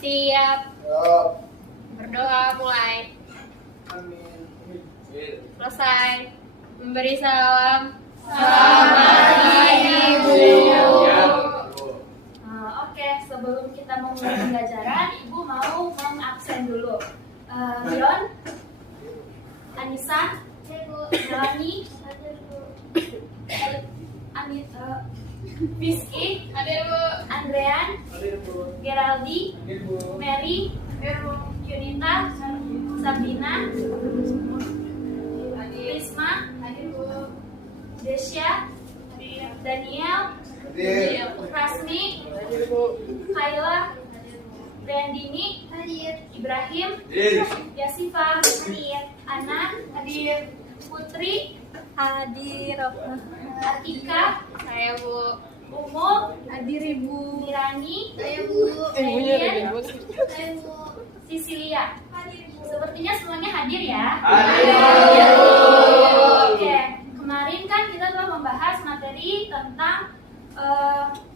Siap. Berdoa mulai. Amin. Selesai. Memberi salam. Selamat pagi, Bu. Oke, sebelum kita memulai pembelajaran, Ibu mau mengabsen dulu. Rion, Anissa, Melani, Rizky, Andrean, Geraldi, Mary, Yunita, Sabrina, Risma, Desya, Daniel, Rasmi, Kayla, Brandini, Ibrahim, Yasifa, Ana, Putri, Atika, Saya Bu. Umo, Mirani, Ayen, Sisilia. Sepertinya semuanya hadir ya. Oke, kemarin kan kita telah membahas materi tentang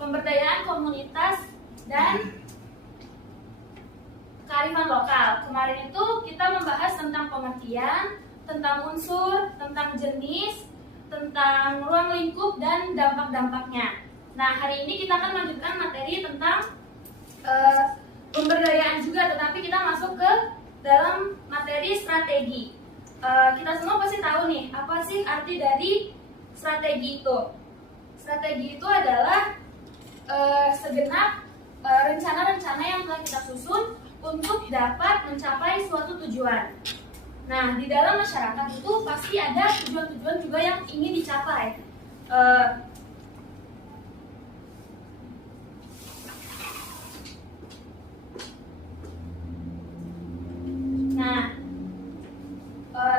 pemberdayaan komunitas dan kearifan lokal. Kemarin itu kita membahas tentang pengertian, tentang unsur, tentang jenis, tentang ruang lingkup dan dampak-dampaknya. Nah, hari ini kita akan melanjutkan materi tentang pemberdayaan juga, tetapi kita masuk ke dalam materi strategi. Kita semua pasti tahu nih, apa sih arti dari strategi itu? Strategi itu adalah segenap rencana-rencana yang telah kita susun untuk dapat mencapai suatu tujuan. Nah, di dalam masyarakat itu pasti ada tujuan-tujuan juga yang ingin dicapai. Nah,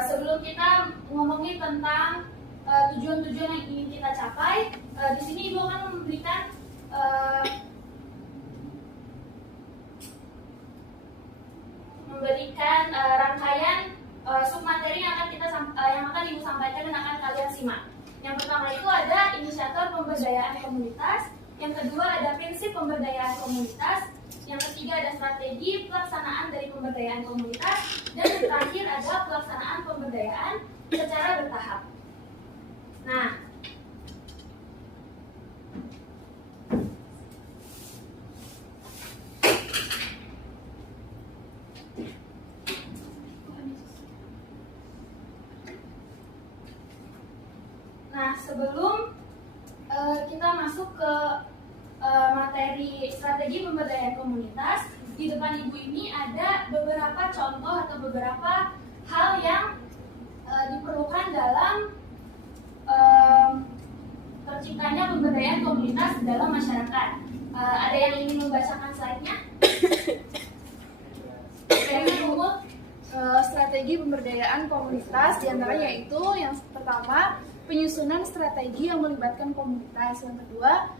sebelum kita ngomongin tentang tujuan-tujuan yang ingin kita capai, di sini Ibu akan memberikan rangkaian submateri yang akan Ibu sampaikan dan akan kalian simak. Yang pertama itu ada inisiator pemberdayaan komunitas, yang kedua ada prinsip pemberdayaan komunitas, yang ketiga ada strategi pelaksanaan dari pemberdayaan komunitas, dan yang terakhir ada pelaksanaan pemberdayaan secara bertahap. Nah, sebelum kita masuk ke materi strategi pemberdayaan komunitas, di depan Ibu ini ada beberapa contoh atau beberapa hal yang diperlukan dalam terciptanya pemberdayaan komunitas dalam masyarakat. Ada yang ingin membacakan slide-nya? Strategi pemberdayaan komunitas diantaranya yaitu yang pertama penyusunan strategi yang melibatkan komunitas, yang kedua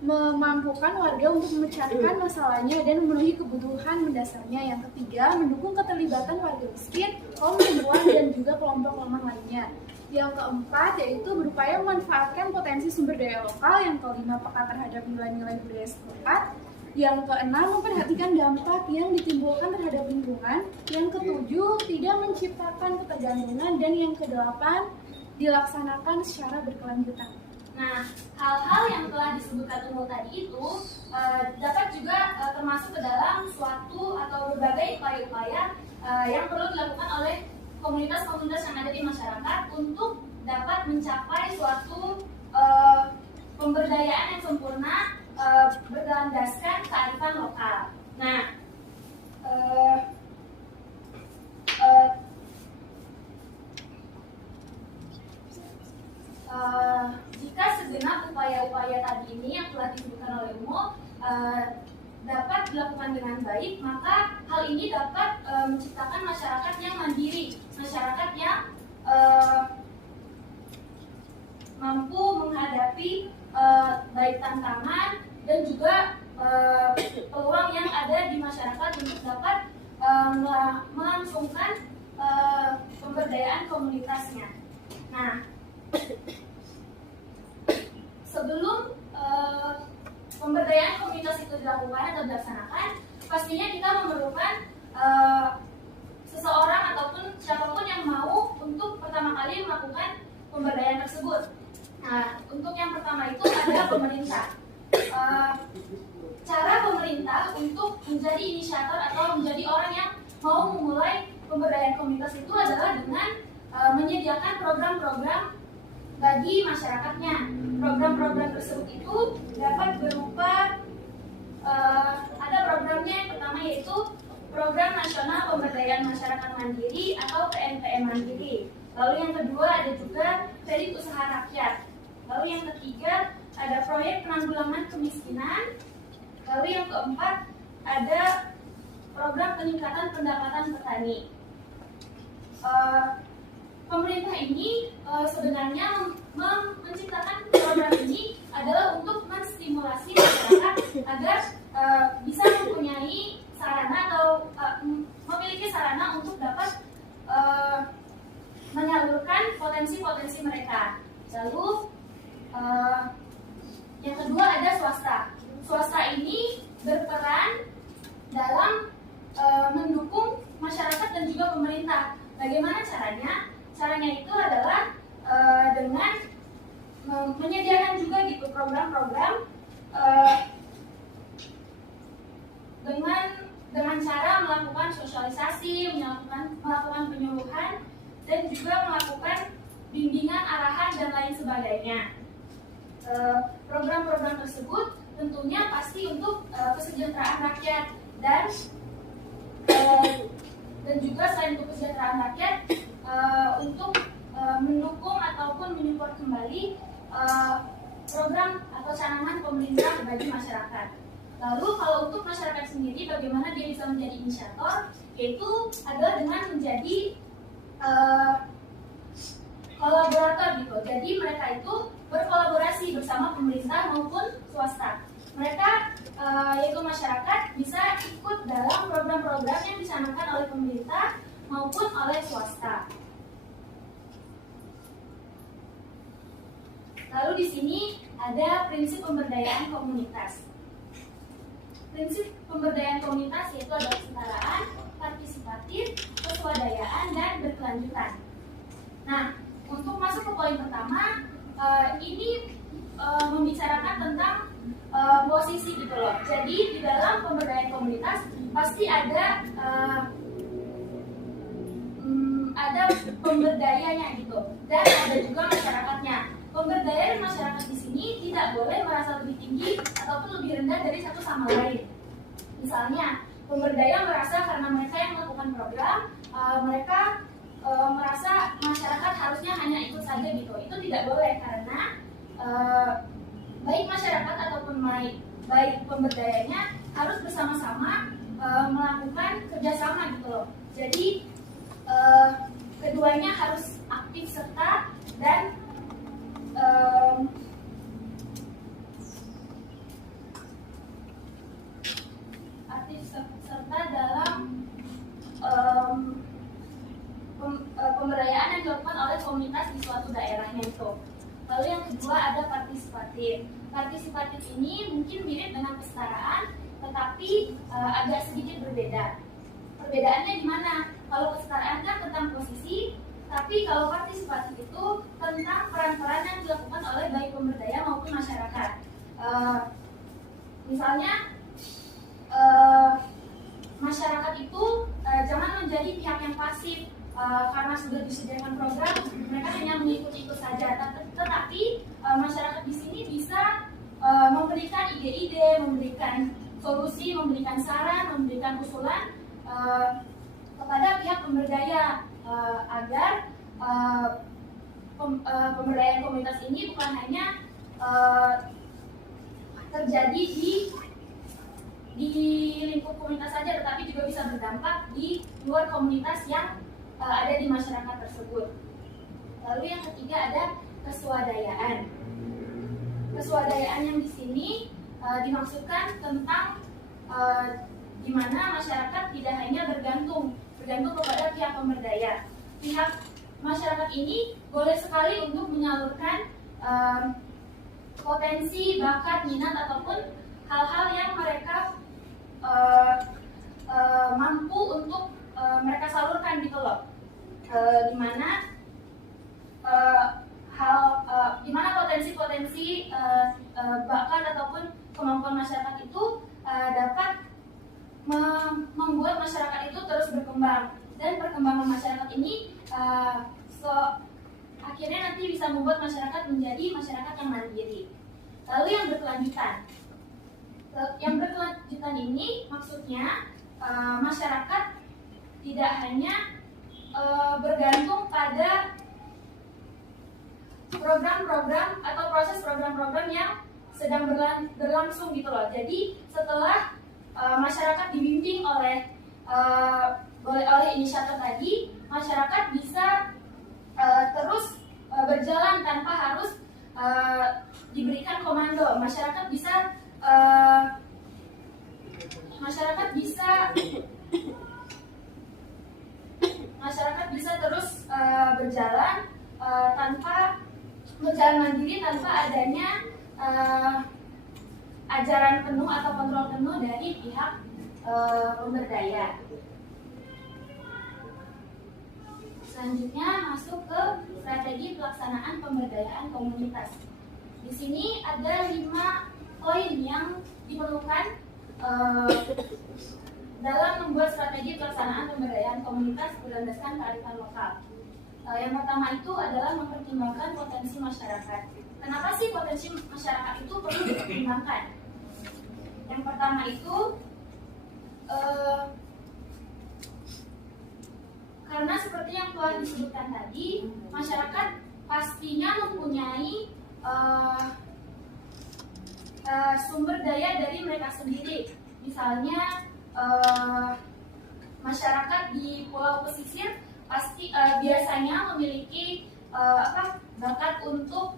memampukan warga untuk memecahkan masalahnya dan memenuhi kebutuhan mendasarnya, yang ketiga mendukung keterlibatan warga miskin, kaum perempuan dan juga kelompok lemah lainnya, yang keempat yaitu berupaya memanfaatkan potensi sumber daya lokal, yang kelima peka terhadap nilai-nilai budaya setempat, yang keenam memperhatikan dampak yang ditimbulkan terhadap lingkungan, yang ketujuh tidak menciptakan ketergantungan, dan yang kedelapan dilaksanakan secara berkelanjutan. Nah, hal-hal yang telah disebutkan Umul tadi itu dapat juga termasuk ke dalam suatu atau berbagai upaya-upaya yang perlu dilakukan oleh komunitas-komunitas yang ada di masyarakat untuk dapat mencapai suatu pemberdayaan yang sempurna berlandaskan kearifan lokal. Nah, jika segenap upaya-upaya tadi ini yang telah disebutkan oleh Umo dapat dilakukan dengan baik, maka hal ini dapat menciptakan masyarakat yang mandiri, masyarakat yang mampu menghadapi baik tantangan dan juga peluang yang ada di masyarakat untuk dapat melangsungkan pemberdayaan komunitasnya. Nah, sebelum pemberdayaan komunitas itu dilakukan atau dilaksanakan, pastinya kita memerlukan seseorang ataupun siapapun yang mau untuk pertama kali melakukan pemberdayaan tersebut. Nah, untuk yang pertama itu adalah pemerintah. Cara pemerintah untuk menjadi inisiator atau menjadi orang yang mau memulai pemberdayaan komunitas itu adalah dengan menyediakan program-program bagi masyarakatnya. Program-program tersebut itu dapat berupa ada programnya. Yang pertama yaitu Program Nasional Pemberdayaan Masyarakat Mandiri atau PNPM Mandiri. Lalu yang kedua ada juga Kredit Usaha Rakyat. Lalu yang ketiga ada Proyek Penanggulangan Kemiskinan. Lalu yang keempat ada Program Peningkatan Pendapatan Petani. Pemerintah ini sebenarnya menciptakan program ini adalah untuk menstimulasi masyarakat agar bisa mempunyai sarana atau memiliki sarana untuk dapat menyalurkan potensi-potensi mereka. Lalu yang kedua ada swasta. Swasta ini berperan dalam mendukung masyarakat dan juga pemerintah. Bagaimana caranya? Caranya itu adalah dengan menyediakan juga gitu program-program dengan cara melakukan sosialisasi, melakukan penyuluhan, dan juga melakukan bimbingan, arahan, dan lain sebagainya. Program-program tersebut tentunya pasti untuk kesejahteraan rakyat dan juga selain untuk kesejahteraan rakyat untuk mendukung ataupun menyupport kembali program atau canangan pemerintah bagi masyarakat. Lalu kalau untuk masyarakat sendiri bagaimana dia bisa menjadi inisiator, yaitu adalah dengan menjadi kolaborator gitu. Jadi mereka itu berkolaborasi bersama pemerintah maupun swasta. Mereka yaitu masyarakat bisa ikut dalam program-program yang dicanangkan oleh pemerintah maupun oleh swasta. Lalu di sini ada prinsip pemberdayaan komunitas. Prinsip pemberdayaan komunitas yaitu ada kesetaraan, partisipatif, keswadayaan, dan berkelanjutan. Nah, untuk masuk ke poin pertama, ini membicarakan tentang posisi gitu loh. Jadi di dalam pemberdayaan komunitas pasti ada pemberdayanya gitu, dan ada juga masyarakatnya. Pemberdayaan masyarakat di sini tidak boleh merasa lebih tinggi ataupun lebih rendah dari satu sama lain. Misalnya, pemberdaya merasa karena mereka yang melakukan program, mereka merasa masyarakat harusnya hanya ikut saja gitu. Itu tidak boleh karena baik masyarakat ataupun baik pemberdayanya harus bersama-sama melakukan kerjasama gitu loh. Jadi keduanya harus aktif serta dan aktif serta dalam pemberdayaan yang dilakukan oleh komunitas di suatu daerahnya itu. Lalu yang kedua ada partisipatif. Partisipatif ini mungkin mirip dengan kesetaraan, tetapi agak sedikit berbeda. Perbedaannya di mana? Kalau kesetaraan kan tentang posisi, tapi kalau partisipatif itu tentang peran-peran yang dilakukan oleh baik pemberdaya maupun masyarakat. Misalnya, masyarakat itu jangan menjadi pihak yang pasif. Karena sudah disediakan program, mereka hanya mengikut-ikut saja. Tetapi masyarakat di sini bisa memberikan ide-ide, memberikan solusi, memberikan saran, memberikan usulan kepada pihak pemberdaya agar pemberdayaan komunitas ini bukan hanya terjadi di lingkup komunitas saja, tetapi juga bisa berdampak di luar komunitas yang ada di masyarakat tersebut. Lalu yang ketiga ada keswadayaan. Keswadayaan yang di sini dimaksudkan tentang di mana masyarakat tidak hanya bergantung kepada pihak pemberdaya. Pihak masyarakat ini boleh sekali untuk menyalurkan potensi, bakat, minat ataupun hal-hal yang mereka mampu untuk mereka salurkan gitu loh. Dimana potensi-potensi bakat ataupun kemampuan masyarakat itu dapat membuat masyarakat itu terus berkembang, dan perkembangan masyarakat ini akhirnya nanti bisa membuat masyarakat menjadi masyarakat yang mandiri. Lalu yang berkelanjutan ini maksudnya masyarakat tidak hanya bergantung pada program-program atau proses program-program yang sedang berlangsung gitu loh. Jadi setelah masyarakat dibimbing oleh inisiator tadi, masyarakat bisa terus berjalan tanpa harus diberikan komando. Masyarakat bisa terus berjalan mandiri tanpa adanya ajaran penuh atau kontrol penuh dari pihak pemberdaya. Selanjutnya masuk ke strategi pelaksanaan pemberdayaan komunitas. Di sini ada 5 poin yang diperlukan dalam membuat strategi pelaksanaan pemberdayaan komunitas berdasarkan kearifan lokal. Yang pertama itu adalah mempertimbangkan potensi masyarakat. Kenapa sih potensi masyarakat itu perlu dipertimbangkan? Yang pertama itu karena seperti yang telah disebutkan tadi, masyarakat pastinya mempunyai sumber daya dari mereka sendiri. Misalnya masyarakat di pulau pesisir pasti biasanya memiliki bakat untuk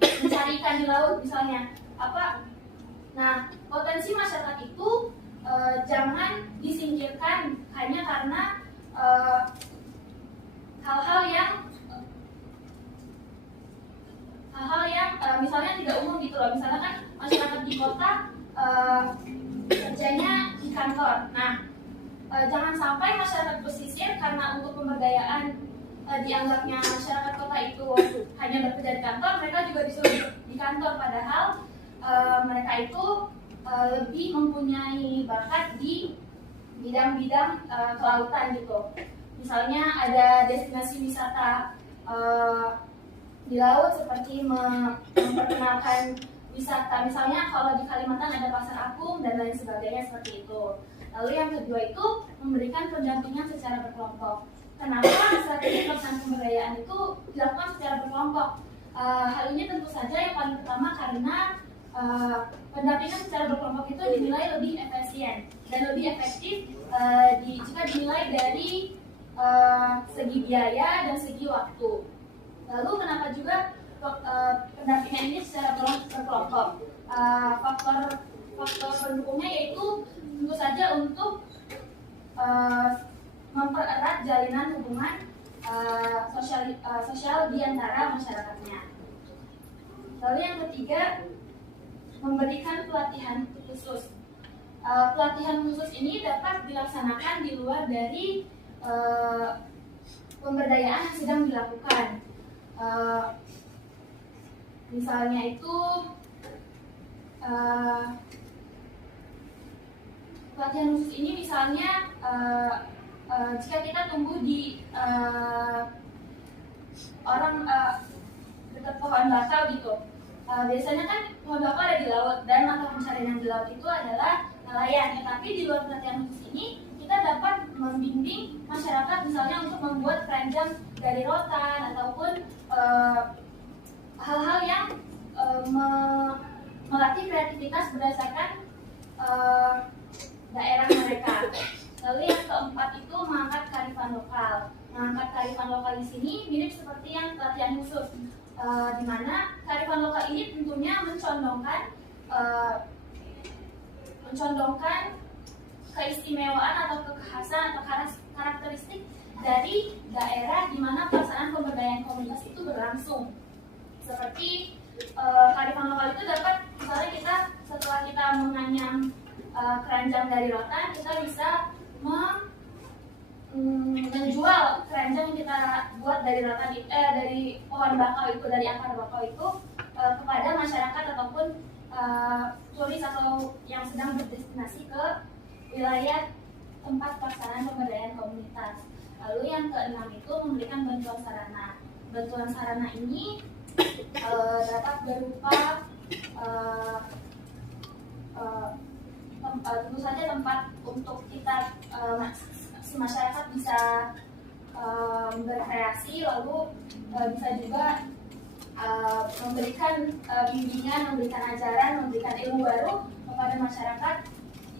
mencari ikan di laut misalnya. Nah, potensi masyarakat itu jangan disingkirkan hanya karena hal-hal yang misalnya tidak umum gitu loh. Misalnya kan masyarakat di kota kerjanya di kantor. Nah, jangan sampai masyarakat pesisir karena untuk pemberdayaan dianggapnya masyarakat kota itu hanya bekerja di kantor, mereka juga disuruh di kantor, padahal mereka itu lebih mempunyai bakat di bidang-bidang kelautan gitu. Misalnya ada destinasi wisata di laut seperti memperkenalkan wisata. Misalnya kalau di Kalimantan ada Pasar Apung dan lain sebagainya seperti itu. Lalu yang kedua itu memberikan pendampingan secara berkelompok. Kenapa strategi pelaksanaan pemberdayaan itu dilakukan secara berkelompok? Hal ini tentu saja yang paling pertama karena pendampingan secara berkelompok itu dinilai lebih efisien dan lebih efektif jika dinilai dari segi biaya dan segi waktu. Lalu kenapa juga pendampingan ini secara berkelompok? Faktor pendukungnya yaitu tentu saja untuk mempererat jalinan hubungan sosial di antara masyarakatnya. Lalu yang ketiga, memberikan pelatihan khusus. Pelatihan khusus ini dapat dilaksanakan di luar dari pemberdayaan yang sedang dilakukan. Misalnya itu pelatihan khusus ini misalnya jika kita tumbuh di dekat pohon bakau gitu, biasanya kan pohon bakau ada di laut dan mata pencarian yang di laut itu adalah nelayan. Tapi di luar pelatihan khusus ini kita dapat membimbing masyarakat misalnya untuk membuat keranjang dari rotan ataupun hal-hal yang melatih kreativitas berdasarkan daerah mereka. Lalu yang keempat itu mengangkat kearifan lokal. Mengangkat kearifan lokal di sini mirip seperti yang pelatihan khusus, di mana kearifan lokal ini tentunya mencontohkan keistimewaan atau kekhasan atau karakteristik dari daerah di mana pelaksanaan pemberdayaan komunitas itu berlangsung. Seperti kearifan lokal itu dapat misalnya kita setelah kita menganyam keranjang dari rotan, kita bisa menjual keranjang yang kita buat dari rotan dari pohon bakau itu, dari akar bakau itu kepada masyarakat ataupun turis atau yang sedang berdestinasi ke wilayah tempat pelaksanaan pemberdayaan komunitas. Lalu yang keenam itu memberikan bantuan sarana. Bantuan sarana ini dapat berupa tentu saja tempat untuk kita masyarakat bisa berkreasi, lalu bisa juga memberikan bimbingan, memberikan ajaran, memberikan ilmu baru kepada masyarakat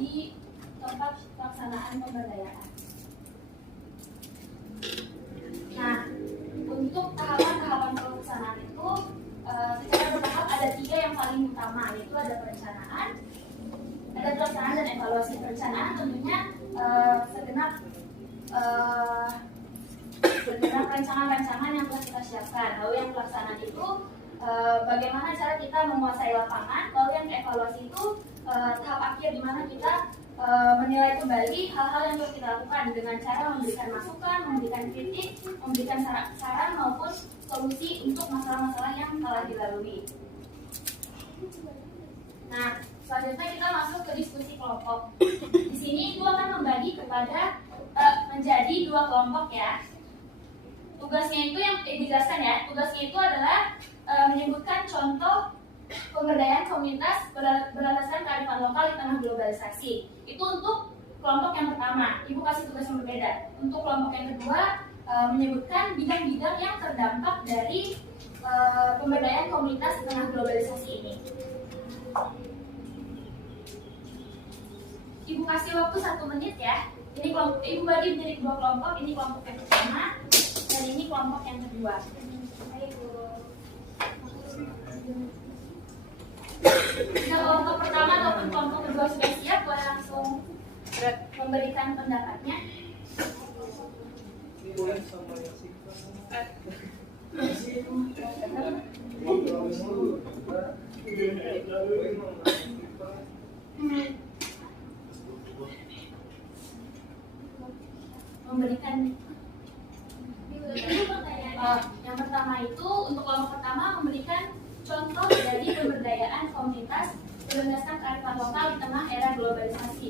di tempat pelaksanaan pemberdayaan. Nah, untuk tahapan-tahapan pelaksanaan itu secara bertahap ada 3 yang paling utama, yaitu ada perencanaan, ada pelaksanaan dan evaluasi. Perencanaan tentunya segenap rancangan-rancangan yang telah kita siapkan. Lalu yang pelaksanaan itu bagaimana cara kita menguasai lapangan. Lalu yang evaluasi itu tahap akhir di mana kita menilai kembali hal-hal yang telah kita lakukan dengan cara memberikan masukan, memberikan kritik, memberikan saran maupun solusi untuk masalah-masalah yang telah dilalui. Nah, selanjutnya kita masuk ke diskusi kelompok. Di sini itu akan membagi kepada menjadi 2 kelompok ya. Tugasnya itu yang dijelaskan ya. Tugasnya itu adalah menyebutkan contoh pemberdayaan komunitas berdasarkan kearifan lokal di tengah globalisasi. Itu untuk kelompok yang pertama. Ibu kasih tugas yang berbeda. Untuk kelompok yang kedua, menyebutkan bidang-bidang yang terdampak dari pemberdayaan komunitas di tengah globalisasi ini. Ibu kasih waktu 1 menit ya. Ini kelompok, ibu bagi menjadi 2 kelompok. Ini kelompok yang pertama dan ini kelompok yang kedua. Jika kelompok pertama ataupun kelompok kedua sudah siap, boleh langsung memberikan pendapatnya. Memberikan yang pertama itu untuk kelompok pertama memberikan contoh dari pemberdayaan komunitas berdasarkan kearifan lokal di tengah era globalisasi.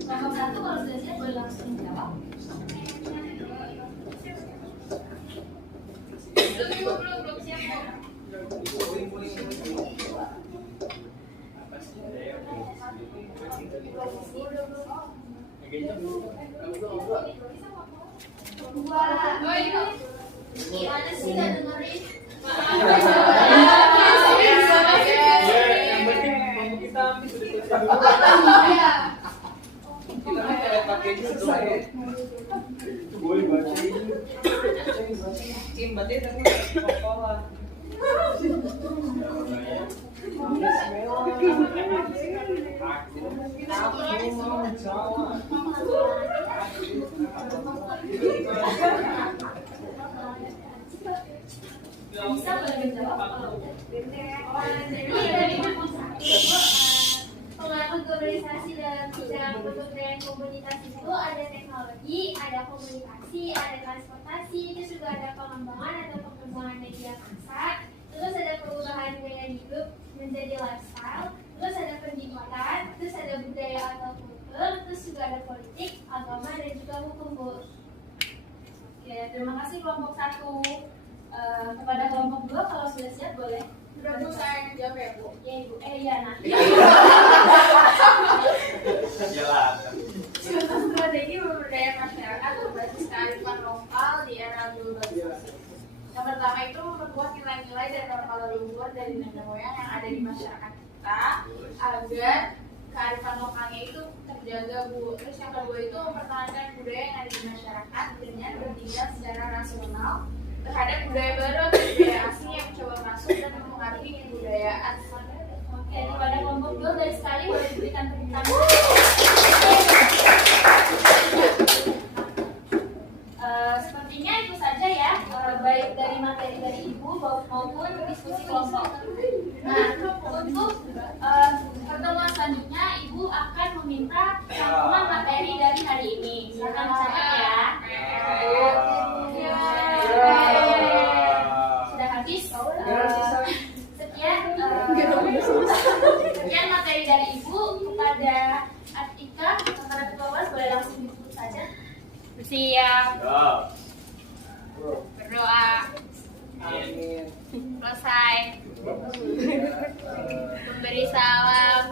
Kelompok 1 kalau sudah siap boleh langsung menjawab. Belum siap ya. Gimana sih nggak dengerin? Bisa boleh menjawab kalau udah. Pengaruh globalisasi dalam bidang pemberdayaan komunitas itu ada teknologi, ada komunikasi, ada transportasi, terus juga ada pengembangan atau perkembangan media massa, terus ada perubahan gaya hidup menjadi lifestyle, terus ada pendidikan, terus ada budaya atau kultur, terus juga ada politik, agama, dan juga hukum, Bu. Oke, terima kasih kelompok 1. Kepada kelompok 2 kalau sudah siap boleh. Sudah Bu, saya yang jawab ya Bu. Ya Ibu, iya nanti. Strategi pemberdayaan masyarakat berbasis kearifan lokal di era globalisasi. Yang pertama itu memperkuat nilai-nilai dan norma leluhur dari nenek moyang yang ada di masyarakat kita agar kearifan lokalnya itu terjaga, Bu. Terus yang kedua itu mempertahankan budaya yang ada di masyarakat dengan bertindak secara rasional terhadap budaya baru atau budaya asing yang mencoba masuk dan mempengaruhi kebudayaan. Oke, kepada kelompok 2 dari sekali boleh diberikan tepuk tangan. Sepertinya itu saja ya baik dari materi dari Ibu maupun diskusi kelompok. Nah, untuk pertemuan selanjutnya Ibu akan meminta rangkuman materi dari hari ini. Silakan dicatat ya. Sudah habis. Sekian materi dari Ibu. Kepada Atika, para ketua kelas boleh langsung disebut saja. Siap. Ya. Berdoa. Selesai. Memberi salam.